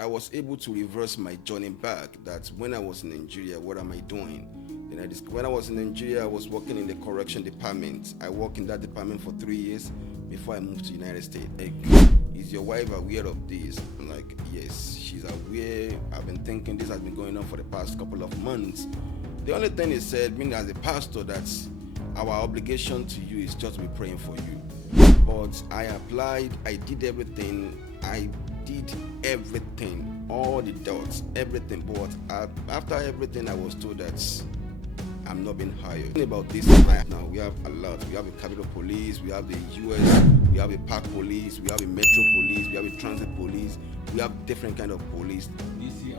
I was able to reverse my journey back. That when I was in Nigeria, what am I doing? Then when I was in Nigeria, I was working in the correction department. I worked in that department for 3 years before I moved to the United States. Like, is your wife aware of this? I'm like, yes, she's aware. I've been thinking this has been going on for the past couple of months. The only thing he said, meaning as a pastor, that's our obligation to you is just to be praying for you. But I applied, I did everything, all the dots, everything. But after everything, I was told that I'm not being hired. About this right now, we have a lot. We have a Capitol Police, we have the US, we have a Park Police, we have a Metro Police, we have a Transit Police, we have different kind of police. DC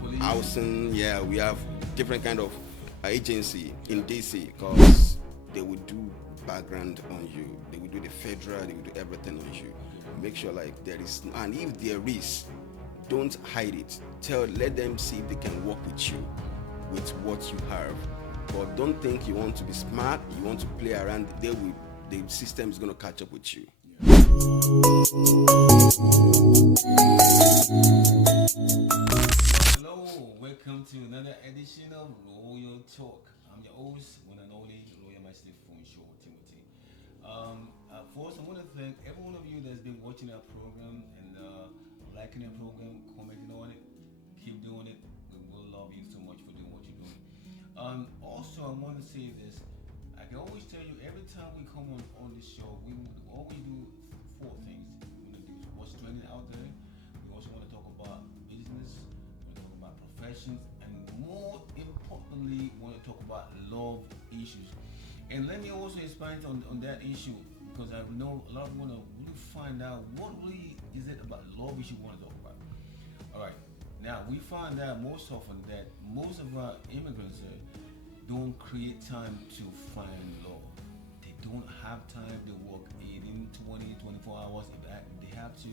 Police. Housing, yeah, we have different kind of agency in DC because they will do background on you. They will do the federal, they will do everything on you. Make sure like there is, and if there is, don't hide it. Let them see if they can work with you, with what you have. But don't think you want to be smart, you want to play around. The system is going to catch up with you. Hello, welcome to another edition of Royal Talk. I'm your host, one and only Royal Master Phone Show, Timothy. First, I want to thank every one of you that's been watching our program and liking our program, commenting on it. Keep doing it. We will love you so much for doing what you're doing. Also, I want to say this. I can always tell you every time we come on this show, we always do four things. We want to do what's trending out there. We also want to talk about business. We want to talk about professions, and more importantly, we want to talk about love issues. And let me also expand on that issue because I know a lot of want to really find out what really is it about love issue we want to talk about. All right. Now we find out most often that most of our immigrants don't create time to find love. They don't have time. They work 18, 20, 24 hours if they have to.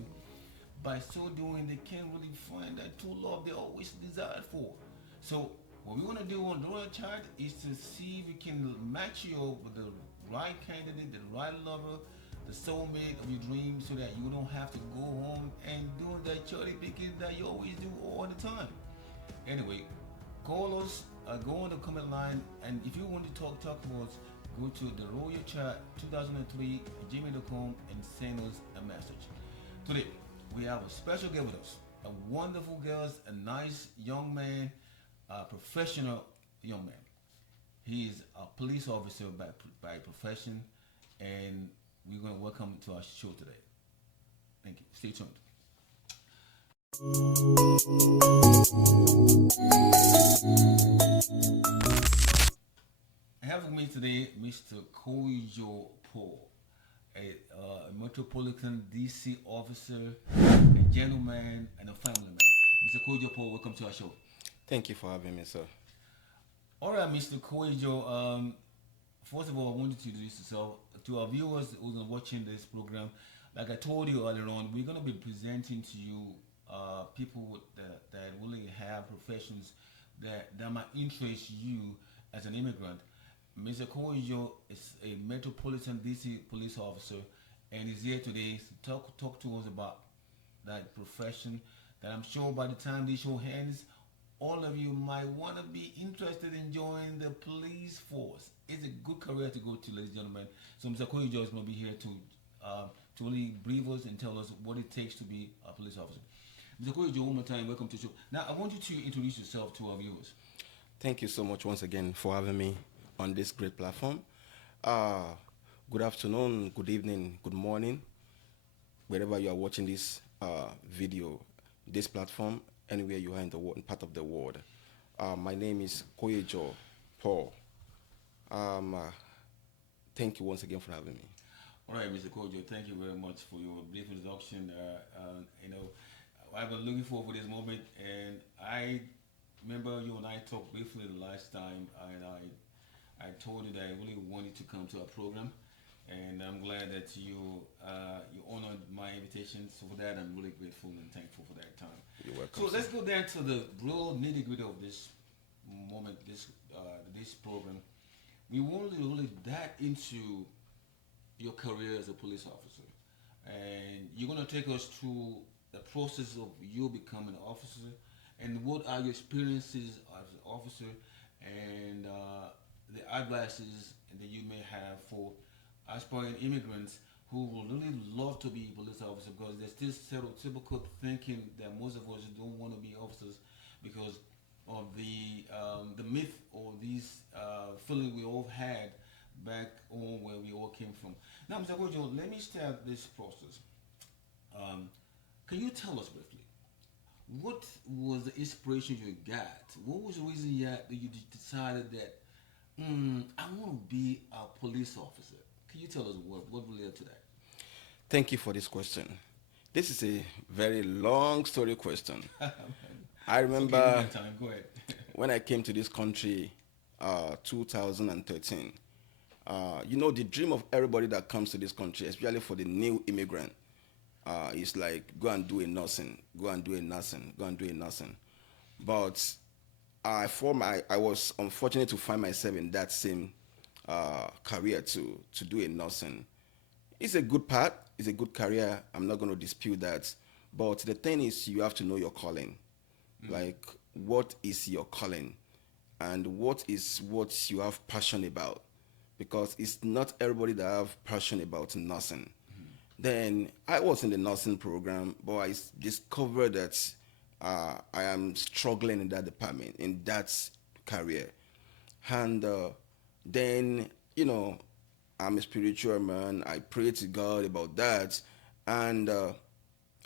By so doing, they can't really find that true love they always desired for. So what we want to do on the Royal Chart is to see if we can match you up with the right candidate, the right lover, the soulmate of your dreams, so that you don't have to go home and do that cherry picking that you always do all the time. Anyway, call us, go on the comment line, and if you want to talk to us, go to the Royal Chat 2003 gmail.com and send us a message. Today, we have a special guest with us, a wonderful guest, a nice young man, a professional young man. He is a police officer by profession, and we're going to welcome him to our show today. Thank you. Stay tuned. I have with me today Mr. Koijo Paul, a Metropolitan DC officer, a gentleman, and a family man. Mr. Koijo Paul, welcome to our show. Thank you for having me, sir. All right, Mr. Koijo. First of all, I wanted to introduce yourself to our viewers who are watching this program. Like I told you earlier on, we're going to be presenting to you people that really have professions that might interest you as an immigrant. Mr. Koijo is a Metropolitan DC police officer and is here today to talk to us about that profession that I'm sure by the time this show ends, all of you might want to be interested in joining the police force. It's a good career to go to, ladies and gentlemen. So Mr. Koijo is going to be here to really brief us and tell us what it takes to be a police officer. Mr. Koijo, one more time, welcome to the show. Now, I want you to introduce yourself to our viewers. Thank you so much once again for having me on this great platform. Good afternoon, good evening, good morning, wherever you are watching this video, this platform, anywhere you are in the part of the world. My name is Koijo Paul. Thank you once again for having me. All right, Mr. Koijo, thank you very much for your brief introduction. I've been looking forward to this moment, and I remember you and I talked briefly the last time, and I told you that I really wanted to come to our program, and I'm glad that you honored my invitation. So for that, I'm really grateful and thankful for that time. You're welcome. So let's go down to the real nitty-gritty of this moment, this program. We want to really dive into your career as a police officer, and you're going to take us through the process of you becoming an officer, and what are your experiences as an officer, and the advices that you may have for aspiring immigrants who would really love to be police officers, because there's still stereotypical thinking that most of us don't want to be officers because of the myth or these feeling we all had back on where we all came from. Now, Mr. Gojo, let me start this process. Um, can you tell us briefly what was the inspiration you got? What was the reason that you decided that I want to be a police officer? Can you tell us what related to that? Thank you for this question. This is a very long story question. I It's okay, we remember got time. Go ahead. when I came to this country, 2013. The dream of everybody that comes to this country, especially for the new immigrant, is like go and do a nursing, go and do a nursing, go and do a nursing. But I was unfortunate to find myself in that same career to do a nursing. It's a good path, it's a good career. I'm not going to dispute that. But the thing is, you have to know your calling. Like, what is your calling? And what is what you have passion about? Because it's not everybody that have passion about nursing. Then I was in the nursing program, but discovered that I am struggling in that department, in that career. And then, I'm a spiritual man. I pray to God about that. And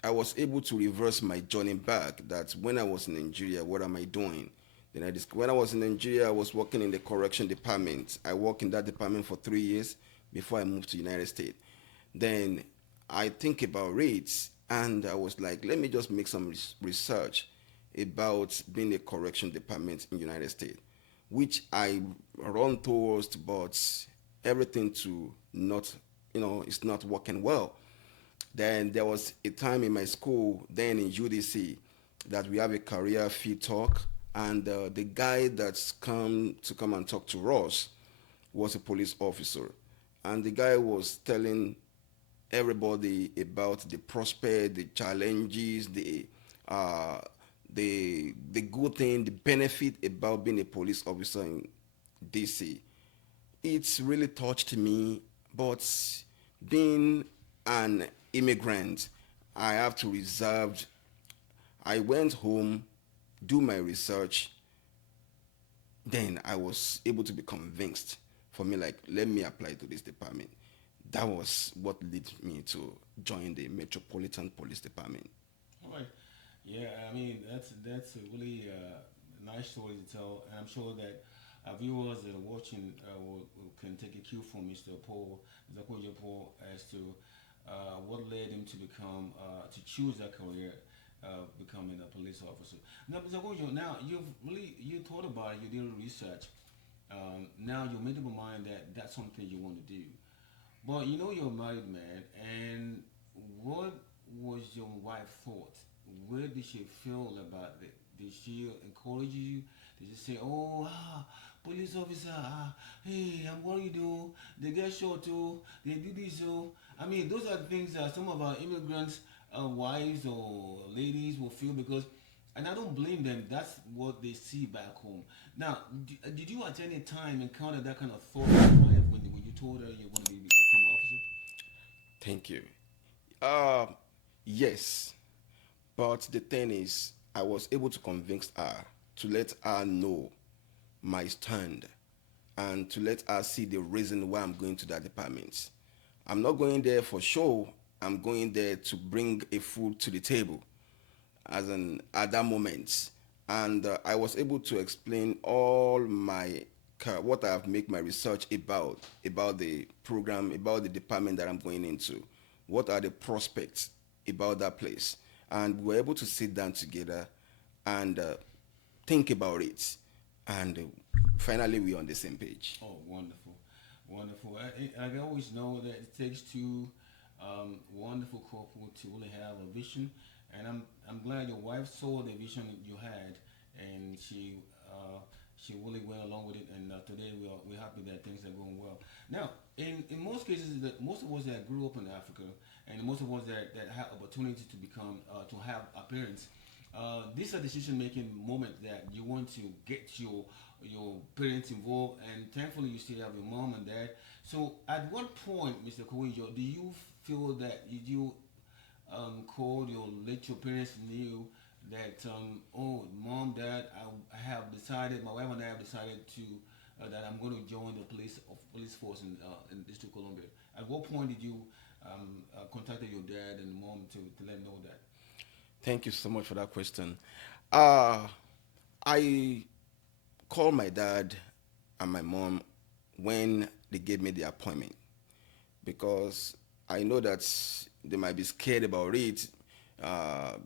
I was able to reverse my journey back. That when I was in Nigeria, what am I doing? Then when I was in Nigeria, I was working in the correction department. I worked in that department for 3 years before I moved to United States. Then I think about rates, and I was like, let me just make some research about being a correction department in United States, which I run towards, but everything to not, it's not working well. Then there was a time in my school, then in UDC, that we have a career field talk, and the guy that's come and talk to us was a police officer, and the guy was telling everybody about the prospect, the challenges, uh, the good thing, the benefit about being a police officer in DC. It's really touched me, but being an immigrant, I have to reserve. I went home, do my research, then I was able to be convinced. For me, like, let me apply to this department. That was what led me to join the Metropolitan Police Department. All right. Yeah, I mean that's a really nice story to tell, and I'm sure that our viewers that are watching can take a cue from Mr. Paul, Mr. Kojo Paul, as to what led him to become to choose that career, becoming a police officer. Now, Mr. Kojo, now you thought about it, you did research. Now you made up your mind that that's something you want to do. But you know you're a married man, and what was your wife thought? Where did she feel about it? Did she encourage you? Did she say, "Oh, police officer, hey, I'm worried, though. They get shot, too. They do this, oh." I mean, those are things that some of our immigrants, wives or ladies will feel because, and I don't blame them. That's what they see back home. Now, did you at any time encounter that kind of thought in your wife when you told her you're going to become an officer? Thank you. Uh, yes, but the thing is, I was able to convince her to let her know my stand and to let her see the reason why I'm going to that department. I'm not going there for show. I'm going there to bring a food to the table as an at that moment, and I was able to explain all my what I've made my research about the program, about the department that I'm going into, what are the prospects about that place, and we were able to sit down together and think about it, and finally we're on the same page. Oh, wonderful, wonderful. I always know that it takes two wonderful couples to really have a vision, and I'm glad your wife saw the vision you had, and she really went along with it. And today we're happy that things are going well. Now, in most cases, most of us that grew up in Africa, and most of us that have opportunity to become to have a parents, these are decision making moments that you want to get your parents involved, and thankfully you still have your mom and dad. So, at what point, Mr. Kowijo, do you feel that you called or let your parents knew that oh, mom, dad, I have decided, my wife and I have decided to that I'm going to join the police force in District Columbia. At what point did you contacted your dad and mom to let them know that? Thank you so much for that question. Uh, I called my dad and my mom when they gave me the appointment because I know that they might be scared about it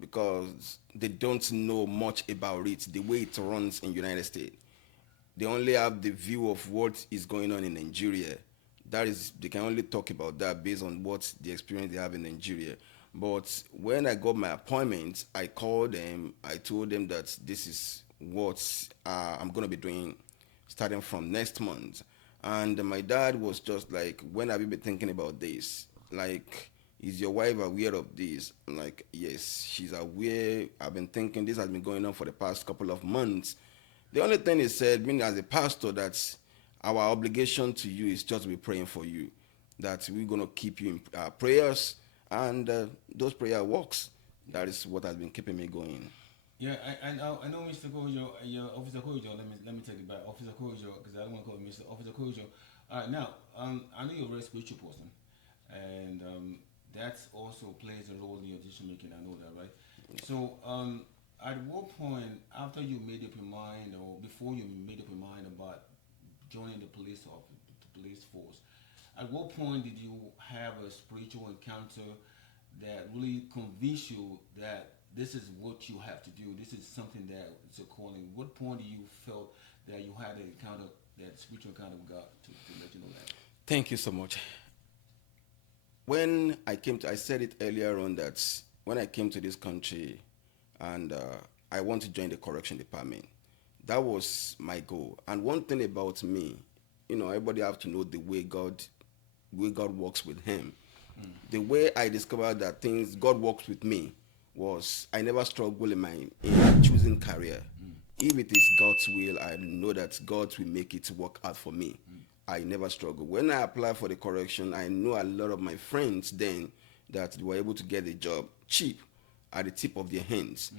because they don't know much about it, the way it runs in United States. They only have the view of what is going on in Nigeria. That is, they can only talk about that based on what the experience they have in Nigeria. But when I got my appointment, I called them. I told them that this is what I'm going to be doing starting from next month. And my dad was just like, when have you been thinking about this? Like, is your wife aware of this? I'm like, yes, she's aware. I've been thinking this has been going on for the past couple of months. The only thing he said, meaning as a pastor, that our obligation to you is just to be praying for you, that we're going to keep you in prayers, and those prayer works. That is what has been keeping me going. Yeah, I know Mr. Kojo, your Officer Kojo. Let me take it back, Officer Kojo, because I don't want to call him Mr. Officer Kojo. Now, I know you're a very spiritual person, and that also plays a role in your decision making. I know that, right? So, at what point after you made up your mind, or before you made up your mind about joining the police force, at what point did you have a spiritual encounter that really convinced you that this is what you have to do? This is something that it's a calling. What point do you felt that you had an encounter, that spiritual encounter with God, to let you know that? Thank you so much. When I came to, I said it earlier on that when I came to this country and I want to join the correction department, that was my goal. And one thing about me, everybody have to know the way God works with him. The way I discovered that things God works with me was I never struggle in choosing career. If it is God's will, I know that God will make it work out for me. I never struggle. When I applied for the correction, I know a lot of my friends then that they were able to get a job cheap at the tip of their hands.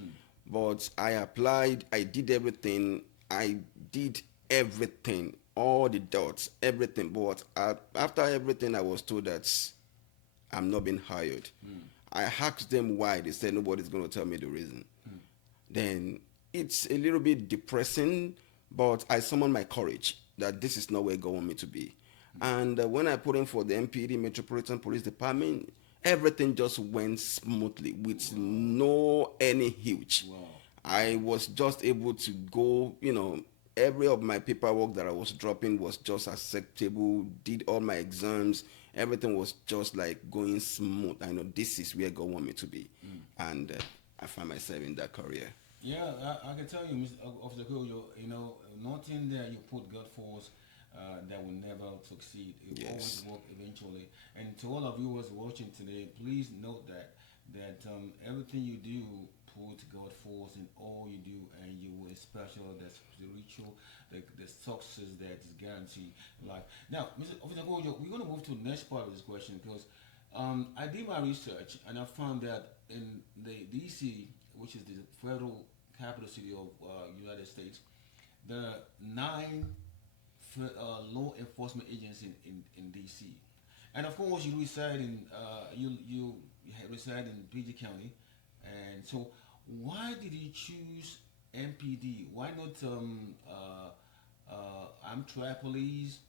But I applied, I did everything, I did everything, all the dots, everything. But after everything, I was told that I'm not being hired. I asked them why. They said nobody's going to tell me the reason. Then it's a little bit depressing, but I summoned my courage that this is not where God want me to be. And when I put in for the MPD, Metropolitan Police Department, everything just went smoothly with no any hitch. Wow. I was just able to go, every of my paperwork that I was dropping was just acceptable, did all my exams, everything was just like going smooth. I know this is where God want me to be. And I find myself in that career. Yeah, I can tell you, Mr. Officer Kojo, nothing that you put God force that will never succeed. It will always Yes. work eventually. And to all of you who is watching today, please note that everything you do, put God force in all you do, and you will special the spiritual, the success that is guaranteed in life. Now, Mr. Officer Kojo, we're going to move to the next part of this question because I did my research and I found that in the DC, which is the federal capital city of United States, there are nine law enforcement agencies in DC, and of course you reside in you reside in PG County, and so why did you choose MPD? Why not Amtrak Police,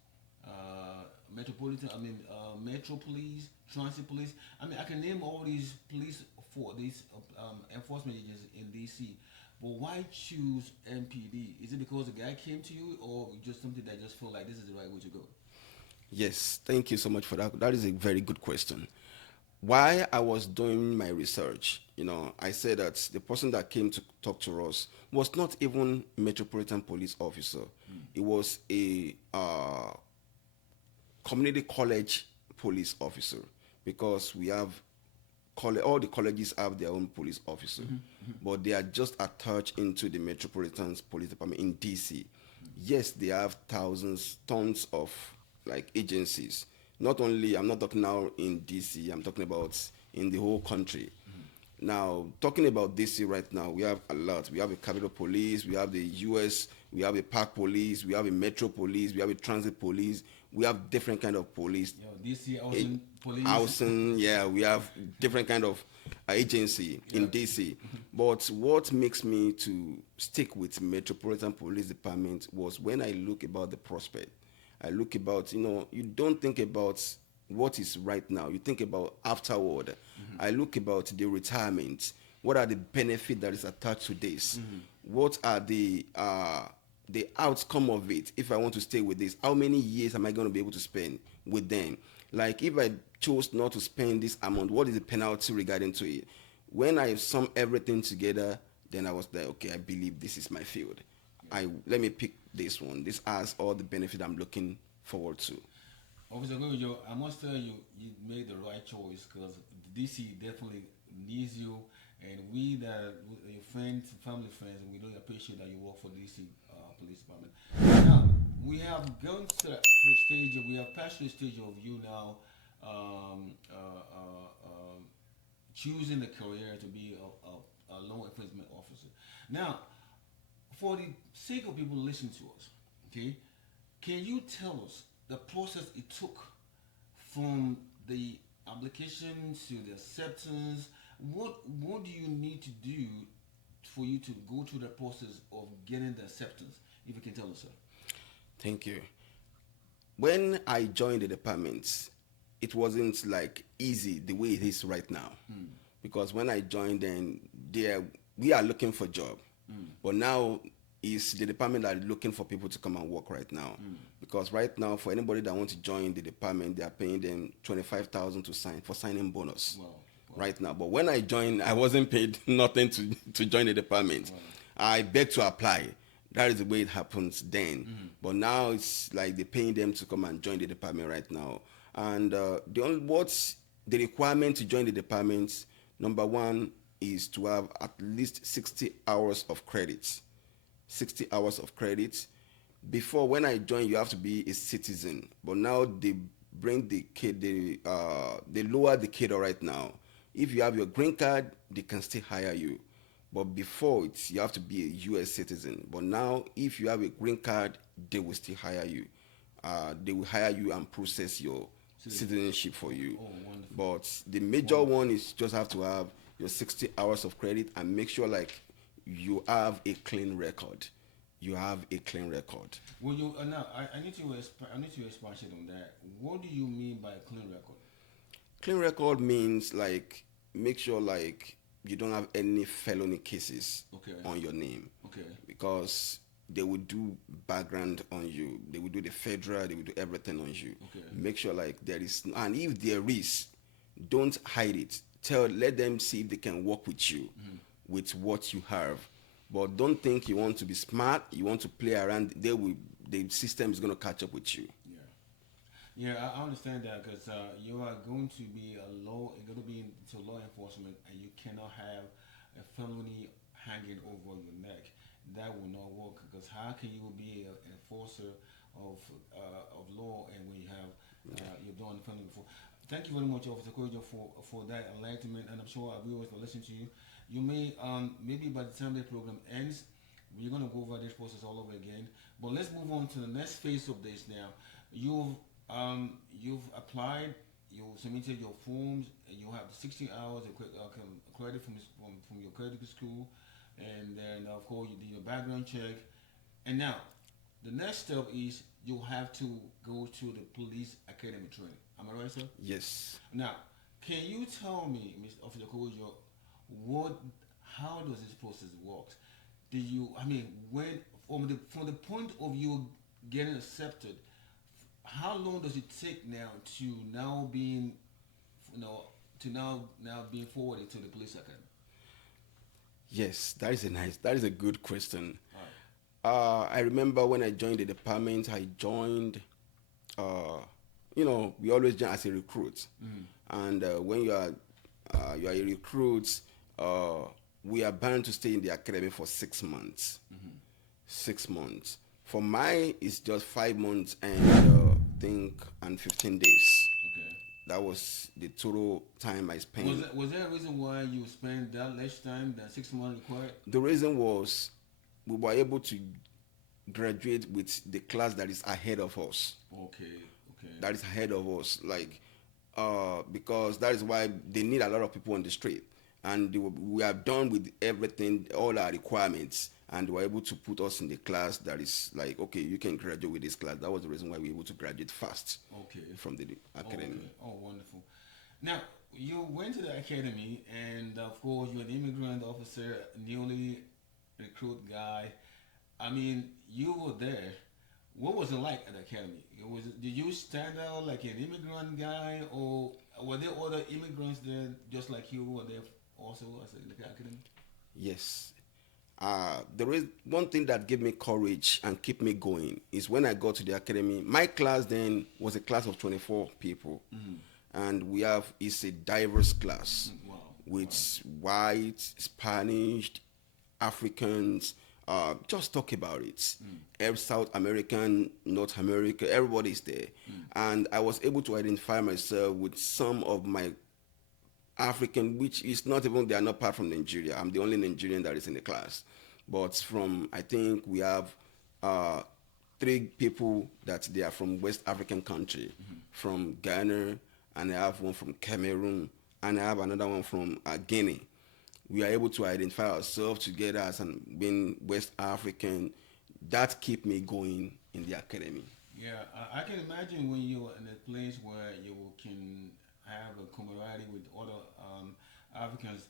Metropolitan? I mean Metro Police, Transit Police. I mean I can name all these police for these enforcement agencies in DC. But why choose MPD? Is it because the guy came to you, or just something that just felt like this is the right way to go? Yes, thank you so much for that. That is a very good question. While I was doing my research, I said that the person that came to talk to us was not even Metropolitan Police officer. It was a community college police officer, because we have all the colleges have their own police officer, but they are just attached into the Metropolitan Police Department in DC. Yes, they have thousands, tons of like agencies. Not only, I'm not talking now in DC, I'm talking about in the whole country. Now, talking about DC right now, we have a lot. We have a Capitol Police, we have the US, we have a Park Police, we have a Metro Police, we have a Transit Police, we have different kind of police. Yo, DC housing police. Housing, yeah, we have different kind of agency in DC. But what makes me to stick with Metropolitan Police Department was when I look about the prospect. I look about, you don't think about what is right now. You think about afterward. I look about the retirement. What are the benefits that is attached to this? What are the outcome of it? If I want to stay with this, how many years am I going to be able to spend with them? Like if I chose not to spend this amount, what is the penalty regarding to it? When I sum everything together, then I was like, okay, I believe this is my field. Let me pick this one. This has all the benefit I'm looking forward to. Officer Gojo, I must tell you, you made the right choice because DC definitely needs you, and we that your friends, family friends, we really appreciate that you work for DC Police Department. Now we have gone to the stage, we have passed the stage of you now choosing the career to be a law enforcement officer. Now, for the sake of people listening to us, okay, can you tell us the process it took from the application to the acceptance? What do you need to do for you to go through the process of getting the acceptance? If you can tell us, sir. Thank you. When I joined the department, it wasn't like easy the way it is right now. Because when I joined, then we are looking for job, but now is the department that are looking for people to come and work right now. Because right now, for anybody that wants to join the department, they are paying them 25,000 to sign for signing bonus. Wow. Right now. But when I joined, I wasn't paid nothing to join the department. Wow. I begged to apply. That is the way it happens then. But now it's like they're paying them to come and join the department right now. And what's the requirement to join the department? Number one is to have at least 60 hours of credits. 60 hours of credits. Before, when I joined, you have to be a citizen. But now they bring the kid, they lower the kid right now. If you have your green card, they can still hire you. But before, you have to be a U.S. citizen. But now, if you have a green card, they will still hire you. They will hire you and process your citizenship for you. Oh, wonderful. But the major one is just have to have your 60 hours of credit and make sure like you have a clean record. You have a clean record. Well, you now I need to expand on that. What do you mean by clean record? Clean record means like make sure like you don't have any felony cases on your name. Okay. Because they will do background on you. They will do the federal. They will do everything on you. Okay. Make sure like there is, and if there is, don't hide it. Let them see if they can work with you, with what you have. But don't think you want to be smart. You want to play around. The system is going to catch up with you. Yeah, I understand that because you are going to be you're going to be into law enforcement, and you cannot have a felony hanging over your neck. That will not work because how can you be an enforcer of law and when you have you're doing felony before? Thank you very much, Officer Kojo, for that enlightenment, and I'm sure our viewers will listen to you. You may maybe by the time the program ends, we're going to go over this process all over again. But let's move on to the next phase of this now. You've applied, you submitted your forms, and you have 16 hours of credit from your credit school, and then of course you did your background check, and now the next step is you have to go to the police academy training. Am I right, sir? Yes. Now, can you tell me, Mr. Officer Kojo, how does this process work? When from the point of you getting accepted, how long does it take now to being forwarded to the police academy? Yes, that is a good question. I remember when I joined the department, I joined we always join as a recruit, and when you are a recruit, uh, we are bound to stay in the academy for 6 months. 6 months. For mine, it's just 5 months and think and 15 days. Okay. That was the total time I spent. Was there a reason why you spent that less time than 6 months required? The reason was we were able to graduate with the class that is ahead of us. Okay. Okay. That is ahead of us, like because that is why they need a lot of people on the street, and we are done with everything, all our requirements, and they were able to put us in the class that is like, okay, you can graduate with this class. That was the reason why we were able to graduate fast. Okay. From the academy. Okay. Oh, wonderful. Now, you went to the academy, and of course, you're an immigrant officer, newly recruit guy. I mean, you were there. What was it like at the academy? Did you stand out like an immigrant guy, or were there other immigrants there just like you were there also as in the academy? Yes. There is one thing that gave me courage and keep me going is when I got to the academy. My class then was a class of 24 people, and it's a diverse class Wow. with white, Spanish, Africans. Just talk about it. Every South American, North America, everybody's there, and I was able to identify myself with some of my African, which is not even, they are not part from Nigeria. I'm the only Nigerian that is in the class. But from, I think we have uh, three people that they are from West African country, from Ghana, and I have one from Cameroon, and I have another one from Guinea. We are able to identify ourselves together as an being West African. That keep me going in the academy. Yeah, I can imagine when you're in a place where you can have a camaraderie with other Africans.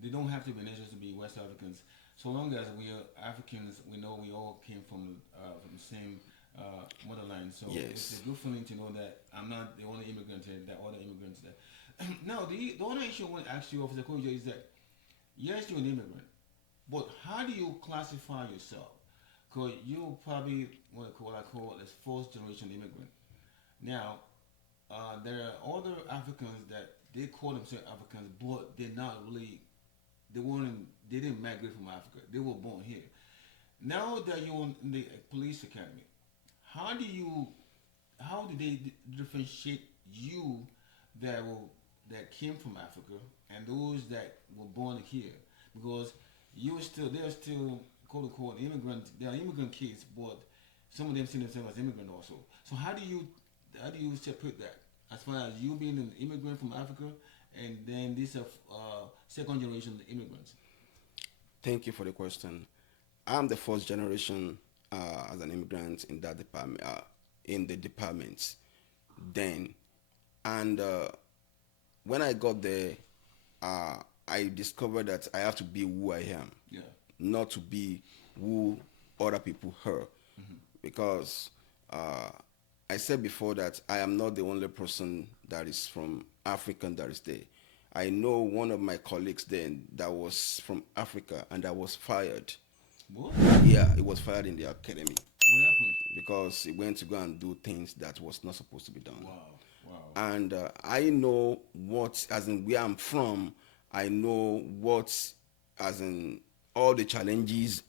They don't have to be necessarily to be West Africans. So long as we are Africans, we know we all came from the same motherland. So Yes. it's a good feeling to know that I'm not the only immigrant here. There are other immigrants there. Now, the other issue I want to ask you, Officer Kojo, is that yes, you're an immigrant, but how do you classify yourself? Because you probably what I call as first generation immigrant. Now, there are other Africans that they call themselves Africans, but they're not really. They didn't migrate from Africa. They were born here. Now that you're in the police academy, how do they differentiate you that came from Africa and those that were born here? Because they're still quote unquote immigrant. They are immigrant kids, but some of them see themselves as immigrant also. So how do you separate that as far as you being an immigrant from Africa and then these are second generation immigrants? Thank you for the question. I'm the first generation as an immigrant in that department, in the department then. And when I got there, I discovered that I have to be who I am, Yeah. not to be who other people are. Because I said before that I am not the only person that is from African that is there. I know one of my colleagues then that was from Africa and that was fired. What? Yeah, he was fired in the academy What happened? because he went to go and do things that was not supposed to be done. Wow. Wow. And I know what, as in where I'm from, I know what, as in all the challenges,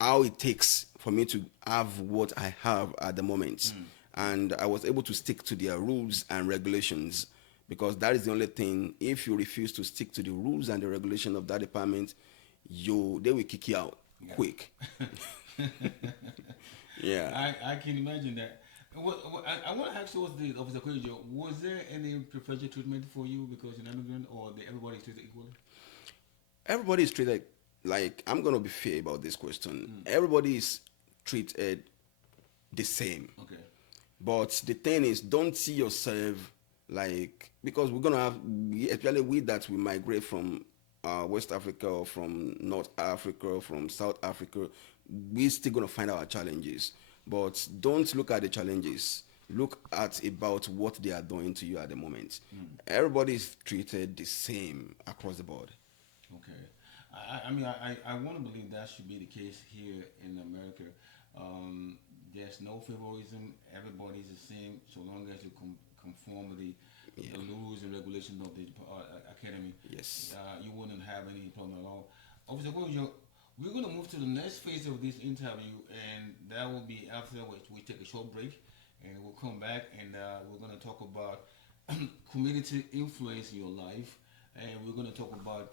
how it takes for me to have what I have at the moment. And I was able to stick to their rules and regulations because that is the only thing. If you refuse to stick to the rules and the regulation of that department, they will kick you out quick. Yeah. I can imagine that. I want to ask you, Officer Kojo, was there any preferential treatment for you because you're an immigrant, or everybody is treated equally? Everybody is treated like, I'm going to be fair about this question. Everybody is treated the same. Okay. But the thing is, don't see yourself like, because we're going to have, especially we that we migrate from West Africa or from North Africa or from South Africa, we're still going to find our challenges. But don't look at the challenges. Look at about what they are doing to you at the moment. Everybody is treated the same across the board. Okay. I want to believe that should be the case here in America. There's no favoritism. Everybody's the same so long as you conformity with the rules and regulations of the academy, Yes. you wouldn't have any problem at all. Officer Gojo, we're going to move to the next phase of this interview, and that will be after which we take a short break, and we'll come back, and we're going to talk about community influence in your life, and we're going to talk about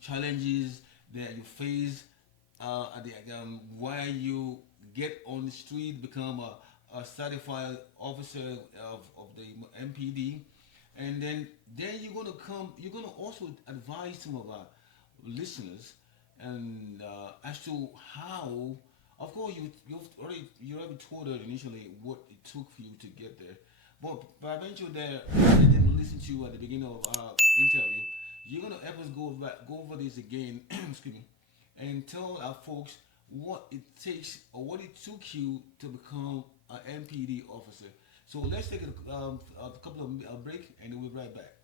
challenges that you face while you get on the street, become a certified officer of the MPD, and then you're gonna also advise some of our listeners and as to how, of course, you already told us initially what it took for you to get there, but by venture there, I didn't listen to you at the beginning of our interview. You're gonna help us go over this again, excuse me, and tell our folks what it takes or what it took you to become an MPD officer. So let's take a couple of break, and then we'll be right back.